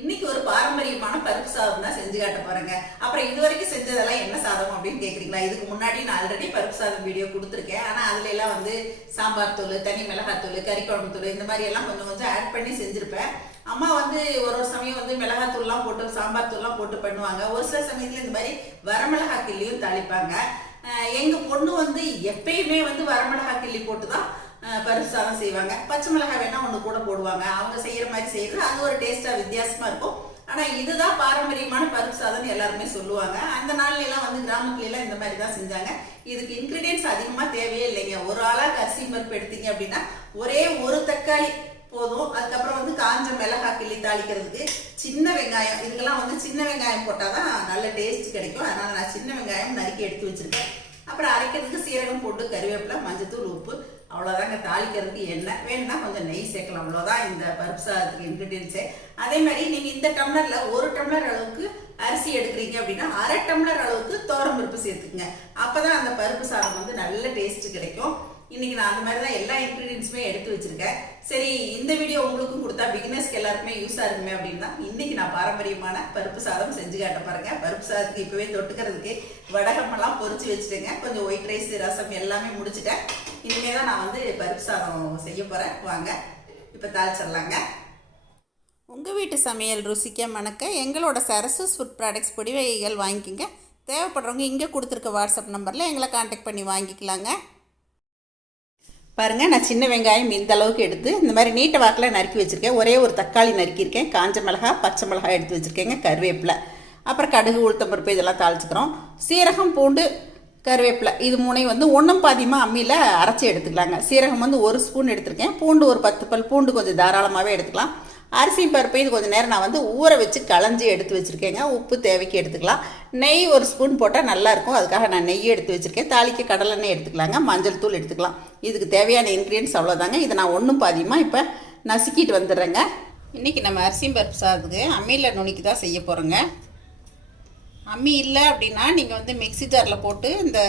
இன்னைக்கு ஒரு பாரம்பரியமான பருப்பு சாதம் தான் செஞ்சு காட்ட போறேங்க. அப்புறம் இது வரைக்கும் செஞ்சதெல்லாம் என்ன சாதம் அப்படின்னு கேக்குறீங்களா? இதுக்கு முன்னாடி நான் ஆல்ரெடி பருப்பு சாதம் வீடியோ கொடுத்துருக்கேன். ஆனா அதுல எல்லாம் வந்து சாம்பார் தூள் தனி மிளகாய் தூள் கறி குழம்பு தூள் இந்த மாதிரி எல்லாம் கொஞ்சம் கொஞ்சம் ஆட் பண்ணி செஞ்சிருப்பேன். அம்மா வந்து ஒரு ஒரு சமயம் வந்து மிளகாத்தூள்லாம் போட்டு சாம்பார் தூள்லாம் போட்டு பண்ணுவாங்க. ஒரு சில சமயத்துல இந்த மாதிரி வரமிளகா கிள்ளியும் தாளிப்பாங்க. எங்க பொண்ணு வந்து எப்பயுமே வந்து வரமிளகா கிள்ளி போட்டு தான் அஹ் பருப்பு சாதம் செய்வாங்க. பச்சை மிளகாய் வேணால் ஒன்று கூட போடுவாங்க. அவங்க செய்கிற மாதிரி செய்கிறது அது ஒரு டேஸ்ட்டாக வித்தியாசமாக இருக்கும். ஆனால் இதுதான் பாரம்பரியமான பருப்பு சாதம்னு எல்லாருமே சொல்லுவாங்க. அந்த நாள்லாம் வந்து கிராமத்துலலாம் இந்த மாதிரி தான் செஞ்சாங்க. இதுக்கு இன்க்ரீடியன்ஸ் அதிகமாக தேவையே இல்லைங்க. ஒரு ஆளாக அரிசி பருப்பு எடுத்தீங்க அப்படின்னா ஒரே ஒரு தக்காளி போதும். அதுக்கப்புறம் வந்து காஞ்ச மிளகாய் கிள்ளி தாளிக்கிறதுக்கு சின்ன வெங்காயம். இதுக்கெல்லாம் வந்து சின்ன வெங்காயம் போட்டால்தான் நல்ல டேஸ்ட் கிடைக்கும். அதனால் நான் சின்ன வெங்காயம் நறுக்கி எடுத்து வச்சுருக்கேன். அப்புறம் அரைக்கிறதுக்கு சீரகம் போட்டு கருவேப்பிலை மஞ்சத்தூள் உப்பு அவ்வளோதாங்க தாளிக்கிறதுக்கு எண்ணெய் வேணும்னா கொஞ்சம் நெய் சேர்க்கலாம் அவ்வளோதான் இந்த பருப்பு சாதத்துக்கு இன்க்ரீடியன்ஸே அதே மாதிரி நீங்கள் இந்த டம்ளரில் ஒரு டம்ளர் அளவுக்கு அரிசி எடுக்கிறீங்க அப்படின்னா அரை டம்ளர் அளவுக்கு தோரம் பருப்பு சேர்த்துக்குங்க. அப்போ தான் அந்த பருப்பு சாதம் வந்து நல்ல டேஸ்ட் கிடைக்கும். இன்றைக்கி நான் அந்த மாதிரி தான் எல்லா இன்க்ரீடியன்ஸுமே எடுத்து வச்சிருக்கேன். சரி இந்த வீடியோ உங்களுக்கும் கொடுத்தா பிகினர்ஸ்க்கு எல்லாருக்குமே யூஸாக இருக்குமே அப்படின்னா இன்றைக்கி நான் பாரம்பரியமான பருப்பு சாதம் செஞ்சு காட்ட பாருங்க பருப்பு சாதத்துக்கு இப்போவே தொட்டுக்கிறதுக்கு வடகமெல்லாம் பொரிச்சு வச்சுட்டேங்க. கொஞ்சம் ஒயிட் ரைஸ் ரசம் எல்லாமே முடிச்சுட்டேன். இனிமே தான் நான் வந்து பருப்பு சாதம் செய்ய போகிறேன் வாங்க இப்போ தாளிச்சிடலாங்க. உங்கள் வீட்டு சமையல் ருசிக்க மணக்க எங்களோட சரசஸ் ஃபுட் ப்ராடக்ட்ஸ் பொடி வகைகள் வாங்கிக்கோங்க. தேவைப்படுறவங்க இங்கே கொடுத்துருக்க வாட்ஸ்அப் நம்பரில் எங்களை காண்டாக்ட் பண்ணி வாங்கிக்கலாங்க. பாருங்கள் நான் சின்ன வெங்காயம் இந்த அளவுக்கு எடுத்து இந்த மாதிரி நீட்ட வாக்கில் நறுக்கி வச்சுருக்கேன். ஒரே ஒரு தக்காளி நறுக்கியிருக்கேன் காஞ்ச மிளகா பச்சை மிளகாய் எடுத்து வச்சுருக்கேங்க கருவேப்பிலை. அப்புறம் கடுகு உளுத்தம்பருப்பு இதெல்லாம் தாளிச்சுக்கிறோம். சீரகம் பூண்டு கருவேப்பிலை. இது மூணையும் வந்து ஒன்றும் பாதியமாக அம்மியில் அரைச்சி எடுத்துக்கலாங்க. சீரகம் வந்து ஒரு ஸ்பூன் எடுத்திருக்கேன். பூண்டு ஒரு பத்து பல் பூண்டு கொஞ்சம் தாராளமாகவே எடுத்துக்கலாம். அரிசி பருப்பை இது கொஞ்சம் நேரம் நான் வந்து ஊற வச்சு களைஞ்சி எடுத்து வச்சுருக்கேங்க. உப்பு தேவைக்கு எடுத்துக்கலாம். நெய் ஒரு ஸ்பூன் போட்டால் நல்லாயிருக்கும் அதுக்காக நான் நெய் எடுத்து வச்சுருக்கேன். தாளிக்கு கடலெண்ணெய் எடுத்துக்கலாங்க. மஞ்சள் தூள் எடுத்துக்கலாம். இதுக்கு தேவையான இன்க்ரீடியன்ஸ் அவ்வளோதாங்க இதை நான் ஒன்றும் பாதியமாக இப்போ நசுக்கிட்டு வந்துடுறேங்க. இன்றைக்கி நம்ம அரிசி பருப்பு சாதத்துக்கு அம்மியில் நுணுக்கி தான் செய்ய போகிறோங்க அம்மி இல்லை அப்படின்னா நீங்கள் வந்து மிக்ஸி ஜாரில் போட்டு இந்த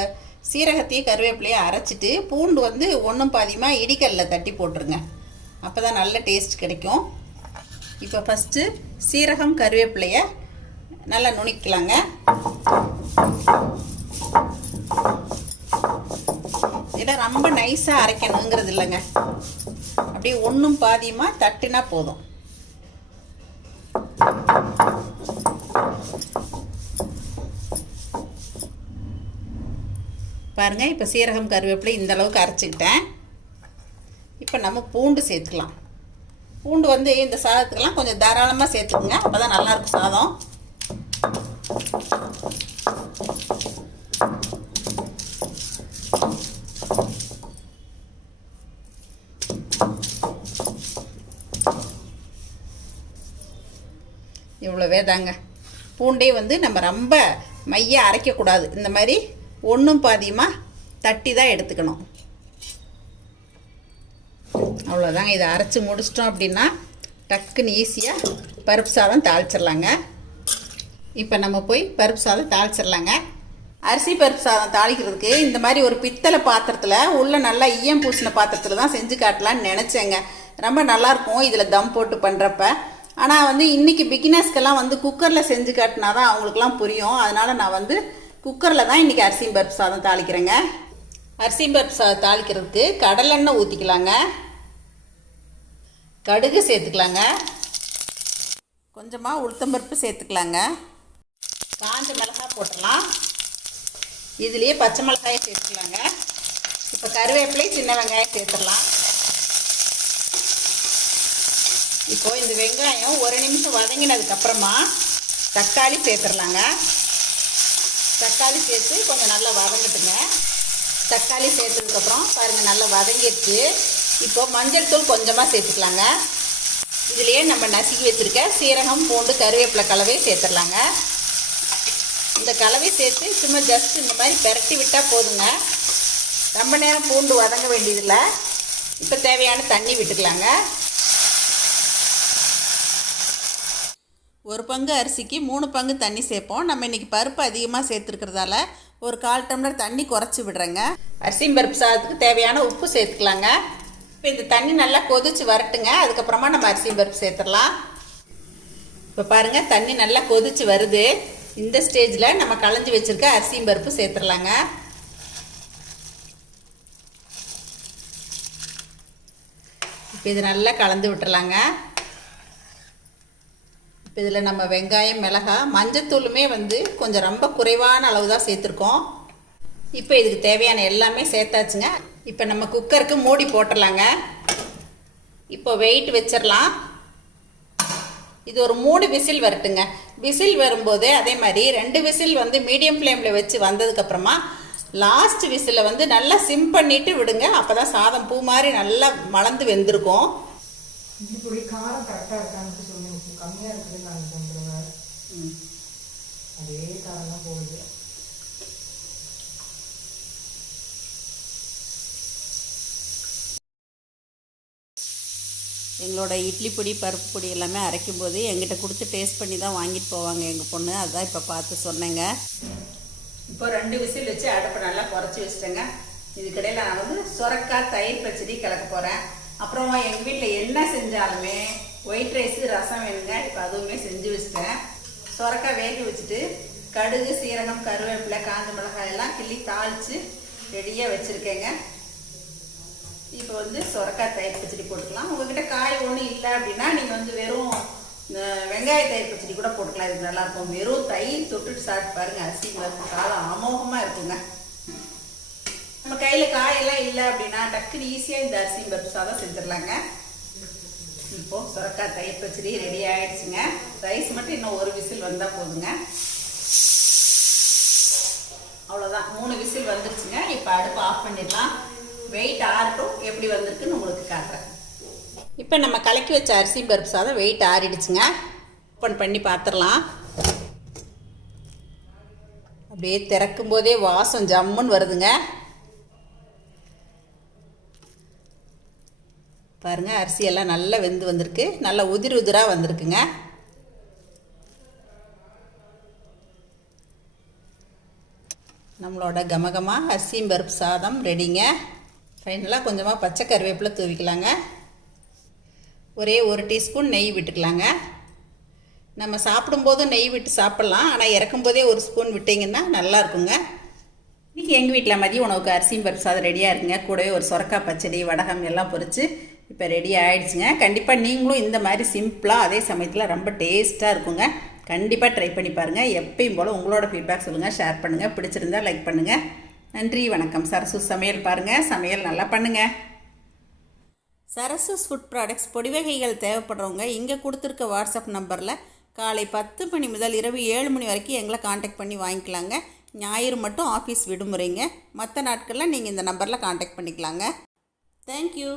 சீரகத்தையும் கருவேப்பிலையும் அரைச்சிட்டு பூண்டு வந்து ஒன்றும் பாதியமாக இடிக்கல்ல தட்டி போட்டுருங்க. அப்போ தான் நல்ல டேஸ்ட் கிடைக்கும். இப்போ ஃபஸ்ட்டு சீரகம் கருவேப்பிலையை நல்லா நுணிக்கலாங்க இதை ரொம்ப நைஸாக அரைக்கணுங்கிறது இல்லைங்க. அப்படியே ஒன்றும் பாதியமாக தட்டினா போதும். பாருங்கள் இப்போ சீரகம் கருவேப்பிலை இந்த அளவுக்கு அரைச்சிக்கிட்டேன். இப்போ நம்ம பூண்டு சேர்த்துக்கலாம். பூண்டு வந்து இந்த சாதத்துக்கெல்லாம் கொஞ்சம் தாராளமாக சேர்த்துக்குங்க அப்போ தான் நல்லாயிருக்கும் சாதம். இவ்வளோவே தாங்க. பூண்டே வந்து நம்ம ரொம்ப மைய அரைக்கக்கூடாது. இந்த மாதிரி ஒன்றும் பாதியமாக தட்டி தான் எடுத்துக்கணும். அவ்வளோதாங்க இதை அரைச்சி முடிச்சிட்டோம் அப்படின்னா டக்குன்னு ஈஸியாக பருப்பு சாதம் தாளிச்சிடலாங்க. இப்போ நம்ம போய் பருப்பு சாதம் தாளிச்சிடலாங்க. அரிசி பருப்பு சாதம் தாளிக்கிறதுக்கு இந்த மாதிரி ஒரு பித்தளை பாத்திரத்தில் உள்ள நல்லா ஈயம் பூசின பாத்திரத்தில் தான் செஞ்சு காட்டலான்னு நினச்சேங்க. ரொம்ப நல்லாயிருக்கும் இதில் தம் போட்டு பண்ணுறப்ப ஆனால் வந்து இன்றைக்கி பிகினர்ஸ்க்கெல்லாம் வந்து குக்கரில் செஞ்சு காட்டினா தான் அவங்களுக்குலாம் புரியும். அதனால் நான் வந்து குக்கரில் தான் இன்னைக்கு அரிசியும் பருப்பு சாதம் தாளிக்கிறேங்க. அரிசியும் பருப்பு சாதம் தாளிக்கிறதுக்கு கடலெண்ணெய் ஊற்றிக்கலாங்க கடுகு சேர்த்துக்கலாங்க. கொஞ்சமாக உளுத்தம்பருப்பு சேர்த்துக்கலாங்க. காஞ்ச மிளகாய் போட்டுடலாம். இதுலேயே பச்சை மிளகாயை சேர்த்துக்கலாங்க. இப்போ கருவேப்பிலையும் சின்ன வெங்காயம் சேர்த்துடலாம். இப்போது இந்த வெங்காயம் ஒரு நிமிஷம் வதங்கினதுக்கப்புறமா தக்காளி சேர்த்துடலாங்க. தக்காளி சேர்த்து கொஞ்சம் நல்லா வதங்கட்டுங்க. தக்காளி சேர்த்ததுக்கப்புறம் பாருங்கள் நல்லா வதங்கிடுச்சு. இப்போ மஞ்சள் தூள் கொஞ்சமாக சேர்த்துக்கலாங்க. இதுலேயே நம்ம நசுக்கி வச்சுருக்க சீரகம் பூண்டு கருவேப்பிலை கலவை சேர்த்துடலாங்க. இந்த கலவை சேர்த்து சும்மா ஜஸ்ட் இந்த மாதிரி பெரட்டி விட்டால் போதுங்க. ரொம்ப நேரம் பூண்டு வதங்க வேண்டியதில்லை. இப்போ தேவையான தண்ணி விட்டுக்கலாங்க. ஒரு பங்கு அரிசிக்கு மூணு பங்கு தண்ணி சேர்ப்போம். நம்ம இன்றைக்கி பருப்பு அதிகமாக சேர்த்துருக்கிறதால ஒரு கால் டம்ளர் தண்ணி குறைச்சி விடுறேங்க. அரிசியும் பருப்பு சாதத்துக்கு தேவையான உப்பு சேர்த்துக்கலாங்க. இப்போ இந்த தண்ணி நல்லா கொதிச்சு வரட்டுங்க. அதுக்கப்புறமா நம்ம அரிசியும் பருப்பு சேர்த்துடலாம். இப்போ பாருங்கள் தண்ணி நல்லா கொதிச்சு வருது. இந்த ஸ்டேஜில் நம்ம களைஞ்சி வச்சுருக்க அரிசியும் பருப்பு சேர்த்துடலாங்க. இப்போ இது நல்லா கலந்து விட்டுறலாங்க இப்போ இதில் நம்ம வெங்காயம் மிளகாய் மஞ்சத்தூளுமே வந்து கொஞ்சம் ரொம்ப குறைவான அளவு தான் சேர்த்துருக்கோம். இப்போ இதுக்கு தேவையான எல்லாமே சேர்த்தாச்சுங்க. இப்போ நம்ம குக்கருக்கு மூடி போட்டுடலாங்க இப்போ வெயிட் வச்சிடலாம் இது ஒரு மூணு விசில் வரட்டுங்க. விசில் வரும்போது அதே மாதிரி ரெண்டு விசில் வந்து மீடியம் ஃப்ளேமில் வச்சு வந்ததுக்கப்புறமா லாஸ்ட் விசிலில் வந்து நல்லா சிம் பண்ணிட்டு விடுங்க. அப்போ தான் சாதம் பூ மாதிரி நல்லா மலர்ந்து வெந்திருக்கும். காரம் கரெக்டாக இருக்கான்னு சொல்லி கம்மியாக இருக்குது நான் கொண்டுருவேன் அதே காரம் தான் போகுது. எங்களோட இட்லி பொடி பருப்பு பொடி எல்லாமே அரைக்கும் போது எங்கிட்ட கொடுத்து டேஸ்ட் பண்ணி தான் வாங்கிட்டு போவாங்க எங்கள் பொண்ணு. அதான் இப்போ பார்த்து சொன்னேங்க. இப்போ ரெண்டு விசில் வச்சு அடுப்பை நல்லா குறைச்சி வச்சிட்டேங்க. இதுக்கிடையில் நான் வந்து சுரக்காய் தயிர் பச்சடி கலக்க போகிறேன் அப்புறம் எங்கள் வீட்டில் என்ன செஞ்சாலுமே ஒயிட் ரைஸு ரசம் வேணுங்க. இப்போ அதுவுமே செஞ்சு வச்சிட்டேன். சுரக்காய் வேக வச்சுட்டு கடுகு சீரகம் கருவேப்பிலை காஞ்ச மிளகாய் எல்லாம் கிள்ளி தாளித்து ரெடியாக வச்சுருக்கேங்க. இப்போ வந்து சுரக்காய் தயிர் பச்சடி போட்டுக்கலாம். உங்ககிட்ட காய் ஒன்றும் இல்லை அப்படின்னா நீங்கள் வந்து வெறும் வெங்காய தயிர் பச்சடி கூட போட்டுக்கலாம். இது நல்லாயிருக்கும் வெறும் தயிர் தொட்டுட்டு சாப்பிட்டு பாருங்கள் அரிசி பருப்பு காலம் அமோகமாக இருக்குங்க. நம்ம கையில் காயெல்லாம் இல்லை அப்படின்னா டக்குன்னு ஈஸியாக இந்த அரிசி பருப்பு சாதம் செஞ்சிடலாங்க. இப்போ சுரக்காய் தயிர் பச்சடி ரெடி ஆயிடுச்சுங்க. ரைஸ் மட்டும் இன்னும் ஒரு விசில் வந்தால் போதுங்க. அவ்வளோதான் மூணு விசில் வந்துருச்சுங்க. இப்போ அடுப்பு ஆஃப் பண்ணிடலாம். வெயிட் ஆறட்டும். எப்படி வந்திருக்குன்னு உங்களுக்கு காட்டுறேன். இப்போ நம்ம கலக்கி வச்ச அரிசி பருப்பு சாதம் வெயிட் ஆறிடுச்சுங்க. ஓப்பன் பண்ணி பார்த்துடலாம். அப்படியே திறக்கும் போதே வாசம் ஜம்முன்னு வருதுங்க. பாருங்கள் அரிசியெல்லாம் நல்லா வெந்து வந்திருக்கு. நல்லா உதிர் உதிராக வந்திருக்குங்க. நம்மளோட கமகமாக அரிசியும் பருப்பு சாதம் ரெடிங்க. ஃபைனலாக கொஞ்சமாக பச்சை கருவேப்பிலை தூவிக்கலாங்க. ஒரே ஒரு டீஸ்பூன் நெய் விட்டுக்கலாங்க. நம்ம சாப்பிடும்போது நெய் விட்டு சாப்பிட்லாம் ஆனால் இறக்கும்போதே ஒரு ஸ்பூன் விட்டிங்கன்னா நல்லா இருக்குங்க இன்றைக்கி எங்கள் வீட்டில் மதிய உணவுக்கு அரிசியும் பருப்பு சாதம் ரெடியாக இருக்குங்க. கூடவே ஒரு சொரக்காய் பச்சடி வடகம் எல்லாம் பொரிச்சு இப்போ ரெடி ஆகிடுச்சுங்க கண்டிப்பாக நீங்களும் இந்த மாதிரி சிம்பிளாக அதே சமயத்தில் ரொம்ப டேஸ்ட்டாக இருக்குங்க. கண்டிப்பாக ட்ரை பண்ணி பாருங்கள் எப்பயும் போல் உங்களோட ஃபீட்பேக் சொல்லுங்கள் ஷேர் பண்ணுங்கள் பிடிச்சிருந்தா லைக் பண்ணுங்கள் நன்றி வணக்கம். சரசு சமையல் பாருங்கள் சமையல் நல்லா பண்ணுங்கள் சரசஸ் ஃபுட் ப்ராடக்ட்ஸ் பொடி வகைகள் தேவைப்படுறவங்க இங்கே கொடுத்துருக்க வாட்ஸ்அப் நம்பரில் காலை பத்து மணி முதல் இரவு ஏழு மணி வரைக்கும் எங்களை காண்டாக்ட் பண்ணி வாங்கிக்கலாங்க. ஞாயிறு மட்டும் ஆஃபீஸ் விடுமுறைங்க. மற்ற நாட்களில் நீங்கள் இந்த நம்பரில் காண்டாக்ட் பண்ணிக்கலாங்க. தேங்க்யூ